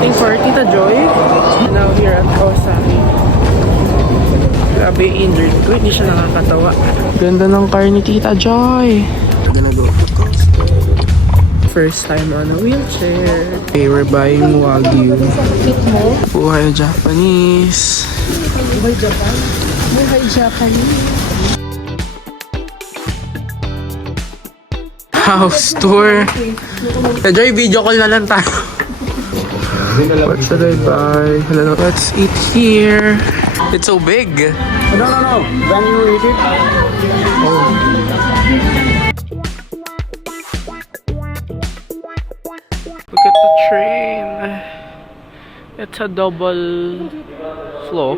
waiting for Tita Joy. Now here at Kawasaki. Grabe injured ko, hindi siya nakakatawa. Ganda ng car ni Tita Joy. First time on a wheelchair. Okay, we're buying Wagyu. Buhay Japanese. Buhay Japan? Buhay Japanese. House tour. Joy, video call na lang tayo. What should I buy? Let's eat here. It's so big. No. When you eat it. Look at the train. It's a double flow.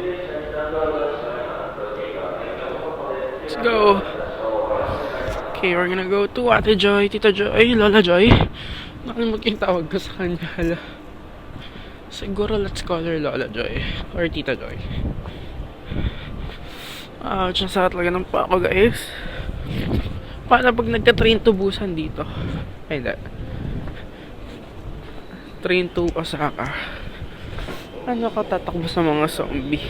Let's go. Okay, we're gonna go to Ate Joy, Tita Joy, Lola Joy. Nakalimutan yung tawag ko sa kanya. Hala. Siguro let's call her Lola Joy or Tita Joy. Ouch, nasa talaga ng pako guys. Paano pag nagka-train to Busan dito? Ay, hindi. Train to Osaka. Ano ka tatakbo sa mga zombie?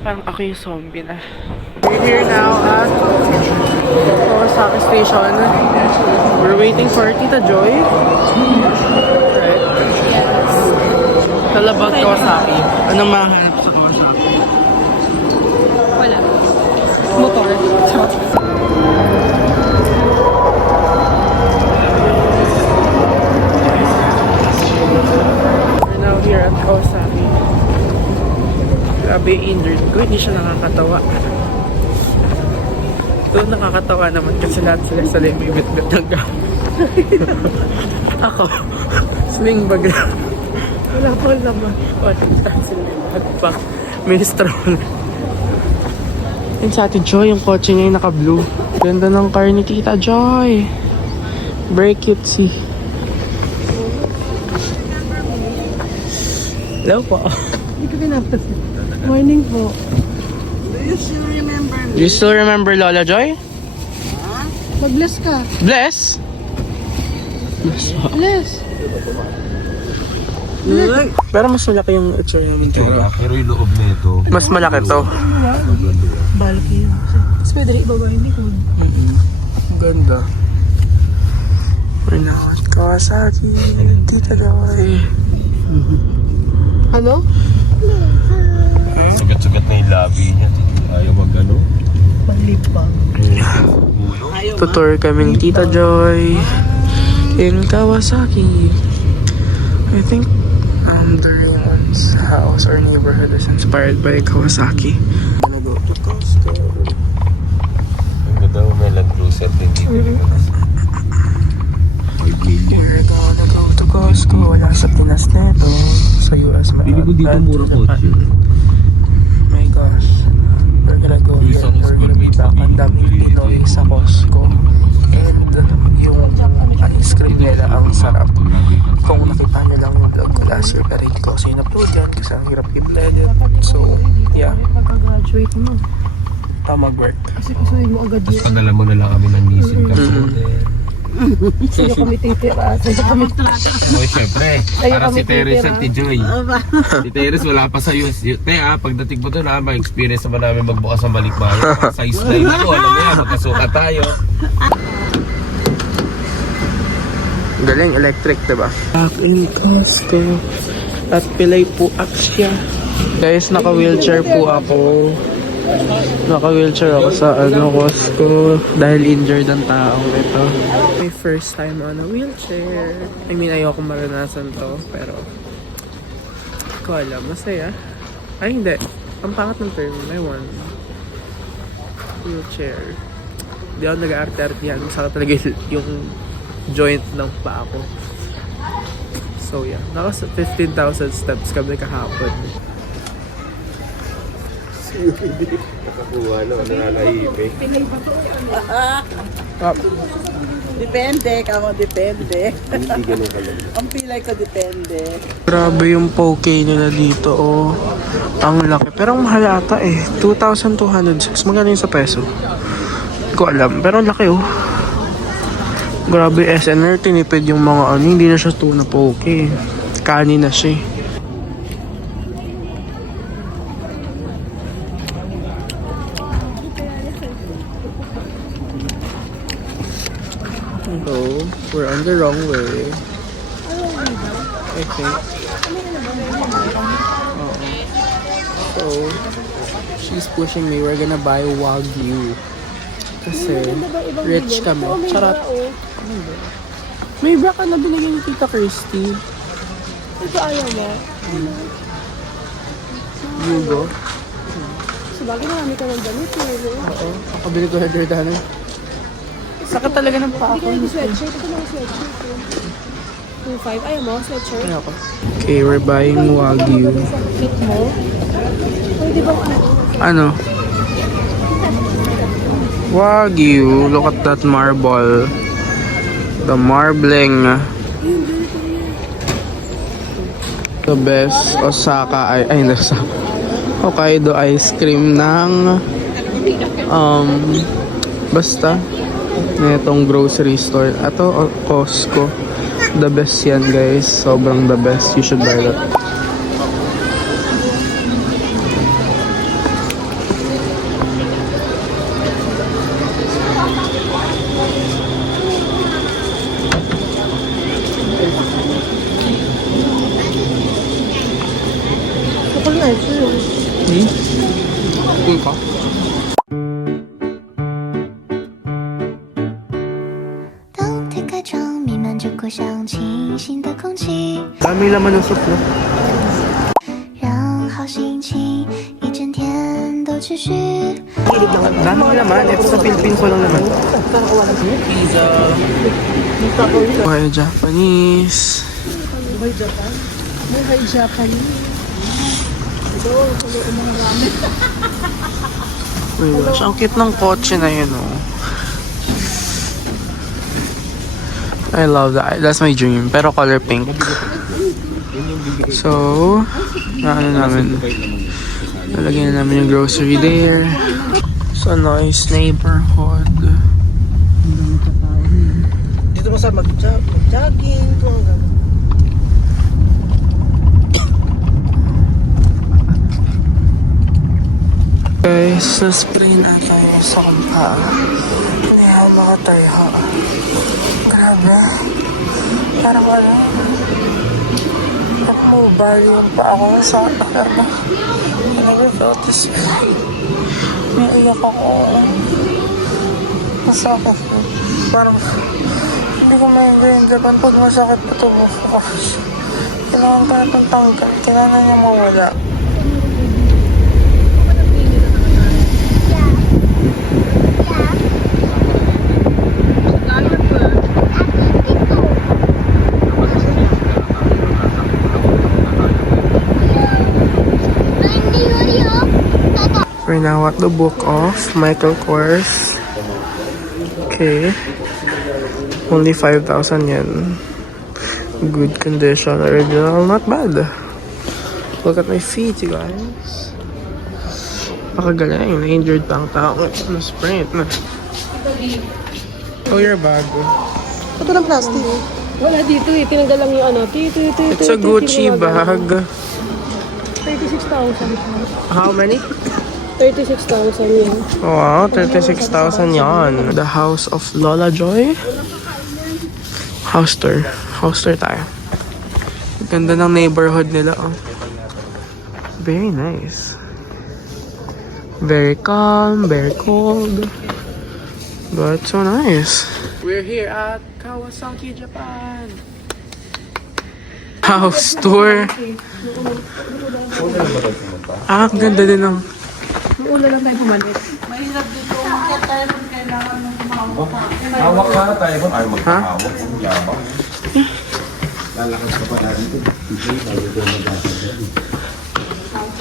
Parang ako yung zombie na. We're here now at Kawasaki Station. We're waiting for Tita Joy. Right? Yes. Tell about Kawasaki. Anong mahanap sa Kawasaki? Wala. Motor. We're now here at Kawasaki. Grabe injured ko, hindi siya nakakatawa. Ito nakakatawa naman kasi lahat sila may bit-bit ng gamit. Ako, swing bag na. Wala po naman. Wala sila nagpack. May stroller. Yung sa Ate Joy, yung kotse niya yung naka-blue. Ganda ng car ni Tita Joy. Very cutesy. Hello po. Hindi ko pinapansin. Morning po. Do you still remember Lola Joy? Mag-bless ka. Bless? Bless. Pero mas malaki yung x-ray ng itsura. Pero yung loob nito. Mas malaki to. Balaki yun. Tapos pwede rin ibaba yung likod. Ang ganda. We're now at Kawasaki. Tita Joy. Ano? Sugat-sugat na yung labi niya. Ayaw mag-ano. Panlipang. Ulo. Tutor kaming Tita Joy in Kawasaki. I think the Raymond's house or neighborhood is inspired by Kawasaki. Gonna go to Costco. Ang ganda mo may Land Cruiser din dito. 5 million. We're gonna go to Costco. Wala sa Pinas neto. Sa US Pili ko dito mura kotse. My gosh. We're gonna go here. We're gonna be back. Ang daming Pinoy sa Costco. And yung ice cream nila ang sarap. Kung nakita nyo lang yung vlog ko last year, pero hindi ko kasi in-upload yan kasi ang hirap i-edit. So, yeah. Pagka-graduate mo. Mag-work. Kasi kusuhin mo agad Tapos yun. padala mo na lang kami ng Nissan kasi. Sa'yo kami titira. Sa'yo kami Oy, syempre. Para si Teres at si Joy. Si Teres wala pa sa'yo. Te pagdating mo doon ma-experience naman namin magbukas ng balikbayan. Size 9 ako, alam mo yan, magkasuka tayo. Galing electric, diba? Back in Costco. At pilay po siya. Guys, naka-wheelchair po ako. Naka-wheelchair ako sa Costco. Dahil injured ang taong ito. My first time on a wheelchair. I mean, ayoko maranasan to. Pero, ko alam, masaya. Ay, hindi. Ang pangat ng term. I won. Wheelchair. Hindi ako nag-arte-artehan. Masaka talaga yung joint ng paa ko. So yeah, naka 15,000 steps kami kahapon. Nakakuha no, nananahimik. Depende, kamo depende. Hindi ganun kalala. Ang pilay ko depende. Grabe yung poke nila dito, oh. Ang laki. Pero ang mahal ata eh. 2,206. Magkano yung sa peso? Hindi ko alam. Pero ang laki, oh. Grabe, SNR, tinipid yung mga ano. Hindi na siya tuna poke. Kanin na siya eh. So, we're on the wrong way. I think. So, she's pushing me. We're gonna buy Wagyu. Kasi, rich kami. Charot. May bra ka na binigyan ni Tita Christy. Ito ayaw mo. Yugo. Sabagay na kami ka ng damit. Oo. Nakabili ko na Jordanan. Sakit talaga ng paa ko. Ito sweatshirt. Ito lang sweatshirt. 2.5. Ayaw mo, sweatshirt. Ano ako? Okay, we're buying Wagyu. Fit mo. Pwede bang Ano? Wagyu. Look at that marble. The marbling. The best Osaka ay hindi Osaka. Hokkaido ice cream ng basta netong grocery store. Ato Costco. The best yan guys. Sobrang the best. You should buy that. Kapag na ito. Cool ka? Daming laman ng soup, no? Daming laman. Ito sa Philippines walang laman. Pizza. Okay, Japanese. Buhay Japanese. Uy, gosh, ang cute ng kotse na yun, oh. I love that. That's my dream. Pero color pink. So, ano namin. Lalagyan na namin yung grocery there. So, nice neighborhood. Dito mo sa mag-jogging. Guys, na-spray na tayo sa kanta. Hindi ako makataya. Grabe. Parang wala. Nagmubal yung pa ako sa karma. I never felt this way. May iyak ako. Masakit. Parang hindi ko maintindihan pag masakit na ito bukas. Kailangan ko na itong tanggal. Kailangan niya mawala. We're now at the book of Michael Kors. Okay. Only 5,000 yen. Good condition. Original. Not bad. Look at my feet, you guys. Nakagaling. Na-injured pa ang tao. Na-sprint na. Oh, your bag. Ito ng plastic. Wala dito eh. Tinanggal lang yung ano. It's a Gucci bag. 36,000. How many? 36,000 yun. Wow, 36,000 yan. The house of Lola Joy. House tour. House tour tayo. Ganda ng neighborhood nila, oh. Very nice. Very calm, very cold. But so nice. We're here at Kawasaki, Japan. House tour. Ah, ang ganda din ng... Una lang tayo pumalit. Mahirap dito umakyat tayo kung kailangan ng tumawag pa. Hawak ka na tayo ba? Ayaw magpahawak. Ang yabang.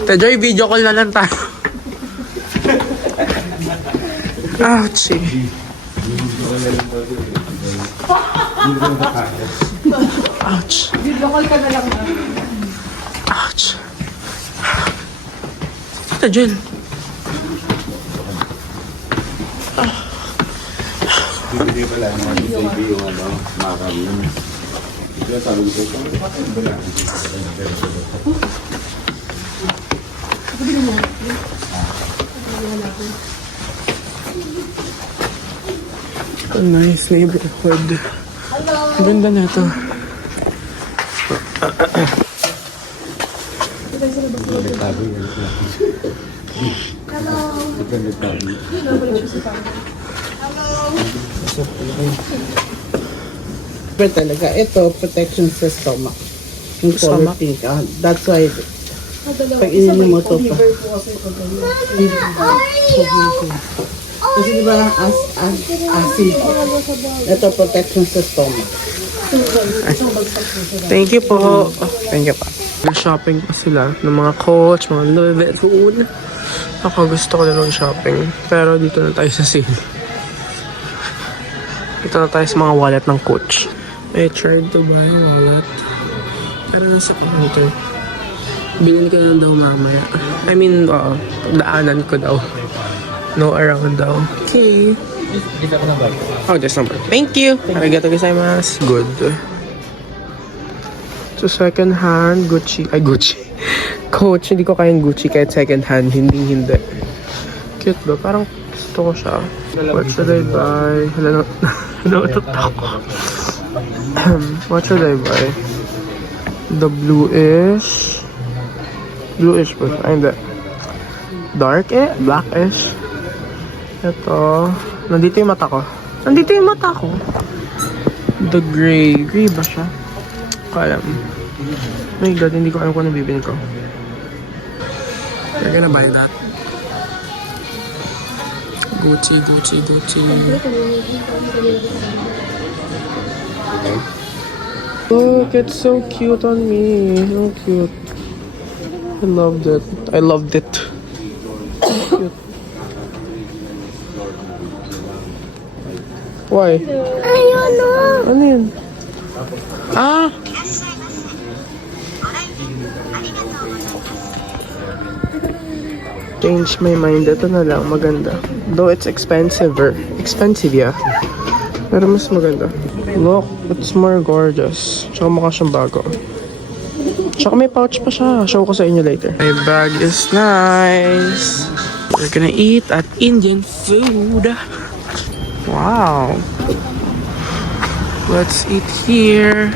Tajoy, video call na lang tayo. Ouch. Ouch. Video call ka na lang. Ouch. Tajoy. A nice neighborhood. Ganda na ito. Pero talaga, ito, protection sa stomach. Yung Stomach? quality. That's why, pag ininom mo ito pa. Kasi diba, acid. Ito, protection sa stomach. Thank you po. Thank you po. Shopping pa sila ng mga Coach, mga Louis Vuitton. Ako gusto ko na ng shopping. Pero dito na tayo sa sale. Dito na tayo sa mga wallet ng Coach. I tried to buy a wallet. Pero nasa counter. Bilhin ko na daw mamaya. I mean, daanan ko daw. No around daw. Okay. Oh, this number. Thank you. Arigato gozaimasu. Good. So, second hand, Gucci. Ay, Gucci. Coach, hindi ko kayang Gucci kahit second hand. Hindi. Cute ba? Parang gusto ko siya. What should I buy? Nalutot ako. What should I buy? The bluish. Bluish ba? Ay, hindi. Dark blackish. Ito. Nandito yung mata ko. The gray. Gray ba siya? Ko alam. Oh my god, hindi ko alam kung ano bibili ko. You're gonna buy that. Gucci. Look, it's so cute on me. So cute. I loved it. Cute. Why? Ayun. Ano yun? Ah! Change my mind. Ito na lang. Maganda. Though it's expensive, yeah. Pero mas maganda. Look, it's more gorgeous. Tsaka mukha siyang bago. Tsaka may pouch pa siya. Show ko sa inyo later. My bag is nice. We're gonna eat at Indian food. Wow. Let's eat here.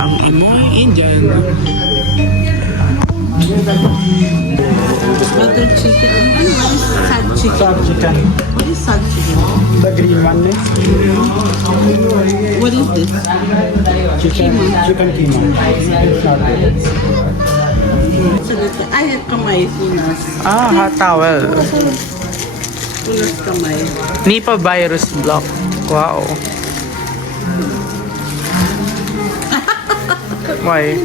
Ang amoy Indian. Butter chicken. Ano, what is sad chicken? Sad chicken. What is sad chicken? The green one is What is this? chicken keema. It's not good. Ay, kamay. Punas. Hot towel. Punas kamay. Nipah virus block. Wow. Why?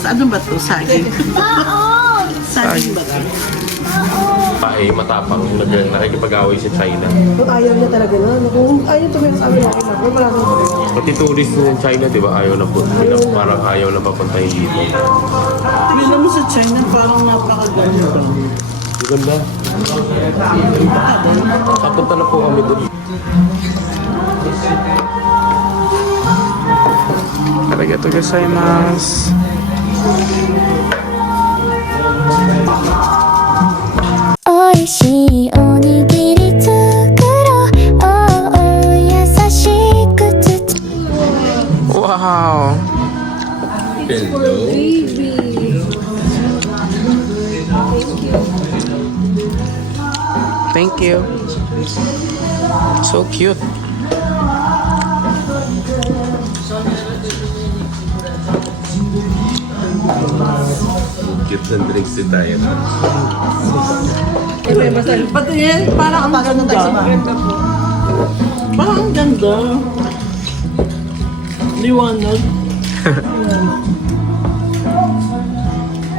Sa ano ba ito? Saging? Saging ba ito? Ay, matapang nakikipag-away sa China. Kung ayaw niya talaga na, kung ayaw tumira sa amin natin, wala nang tumira. Pati tourist ng China, di ba, ayaw na po. Parang ayaw na papuntahin dito. Alam mo sa China, parang napakaganda. Ganda. Papunta na po kami doon. Arigato gozaimasu. Oishii onigiri tsukuro o yasashiku Wow. Hello. Thank you. So cute. Gifts and drinks din tayo. Pati yan, parang ang ganda. Parang ang ganda. Liwanag.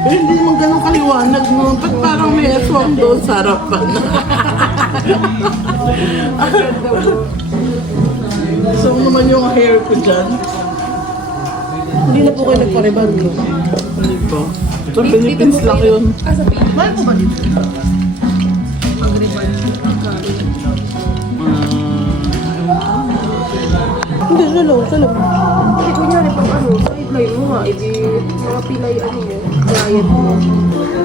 Pero hindi naman ganun kaliwanag, no? Ba't parang may aswang doon sa harapan? So naman yung hair ko dyan. Hindi na po kayo nagpa-reband ko. Hindi ba? Sa Philippines lang yun. Mahal ko ba dito? Hindi, sa loob. Hindi, kunyari pag ano, sideline mo nga, edi mga pilay ano mo, client mo.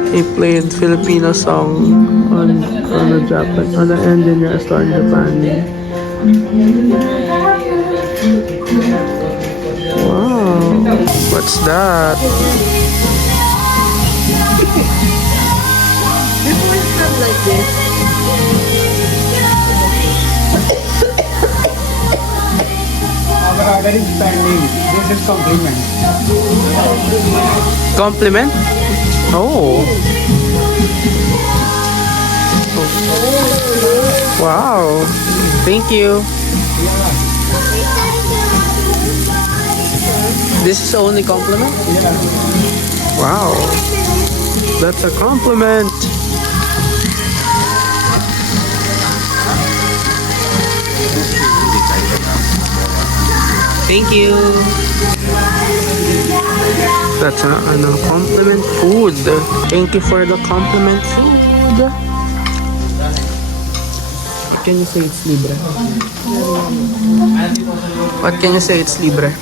He played Filipino song on an engineer store in Japan. Wow, what's that? Before it's not like this. Our order is pending. This is compliment. Compliment? Oh. Wow. Thank you. This is only compliment? Wow. That's a compliment. Thank you. That's a compliment food. Thank you for the compliment food. Can you say it's libre? What can you say it's libre?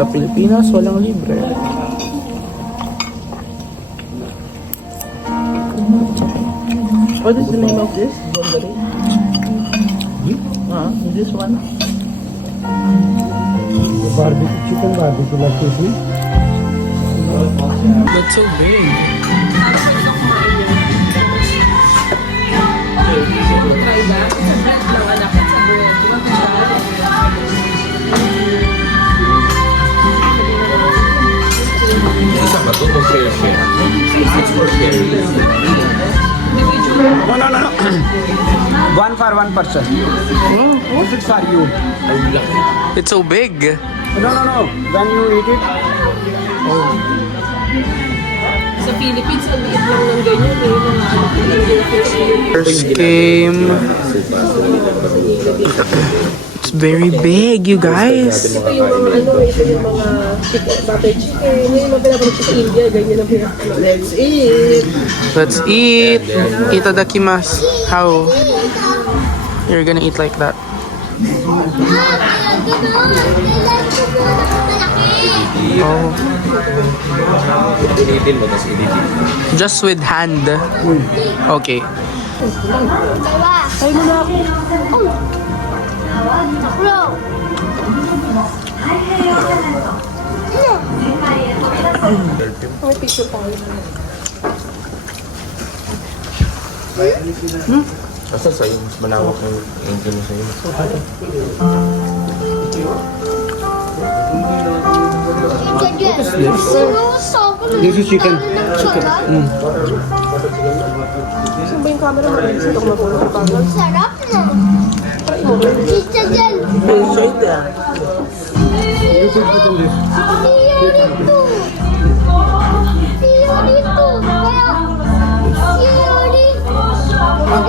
Sa Pilipinas, walang libre. What is the name of this? This one? Barbecue chicken, barbecue like this. That's so big. Isa ba ito? Kung share. It's for share. No. One for one person. This is for you. It's so big. No. When you eat it, Sa Philippines, ang liit lang ng ganyan eh. Mga ano, First game. It's very big, you guys. ito yung mga ano, ito yung mga butter chicken. Yung mga pinapanood ko sa India, ganyan ang pinapanood. Let's eat. Let's eat. Itadakimasu. How? You're gonna eat like that. Oh. Initin mo, tapos initin. Just with hand. Okay. Try mo na ako. May picture tayo. Asa sa'yo? Mas malawak ng engine mo sa'yo. this is chicken. Saan ba yung camera mo? Saan ako magulo ko pa? Sarap na. Tita Jen. Inside ah. You should put on this. Siyo dito. Siyo dito. Kaya, siyo dito. Ano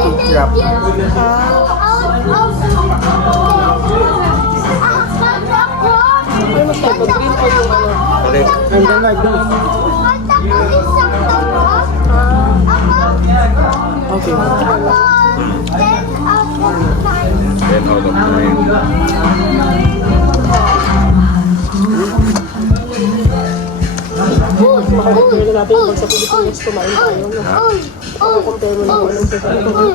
mas pagpagin o yung ano? And then like this. Okay. 10 out of 9. Compare na natin pag sa Pilipinas kumain tayo. Compare mo na kung anong sasama.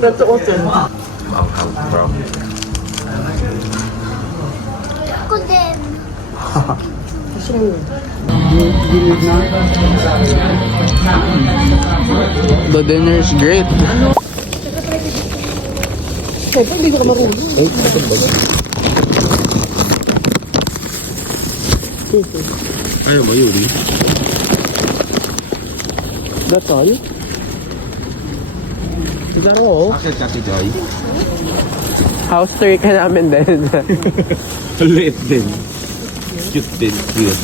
That's awesome. Bro. Ako din. The dinner is great. Siyempre, hindi ko ka marunong. Ayaw mo, Yuri? That's all? Is that all? Bakit ka, Joy? House tour ka namin din. Late din. Cute din. Cute.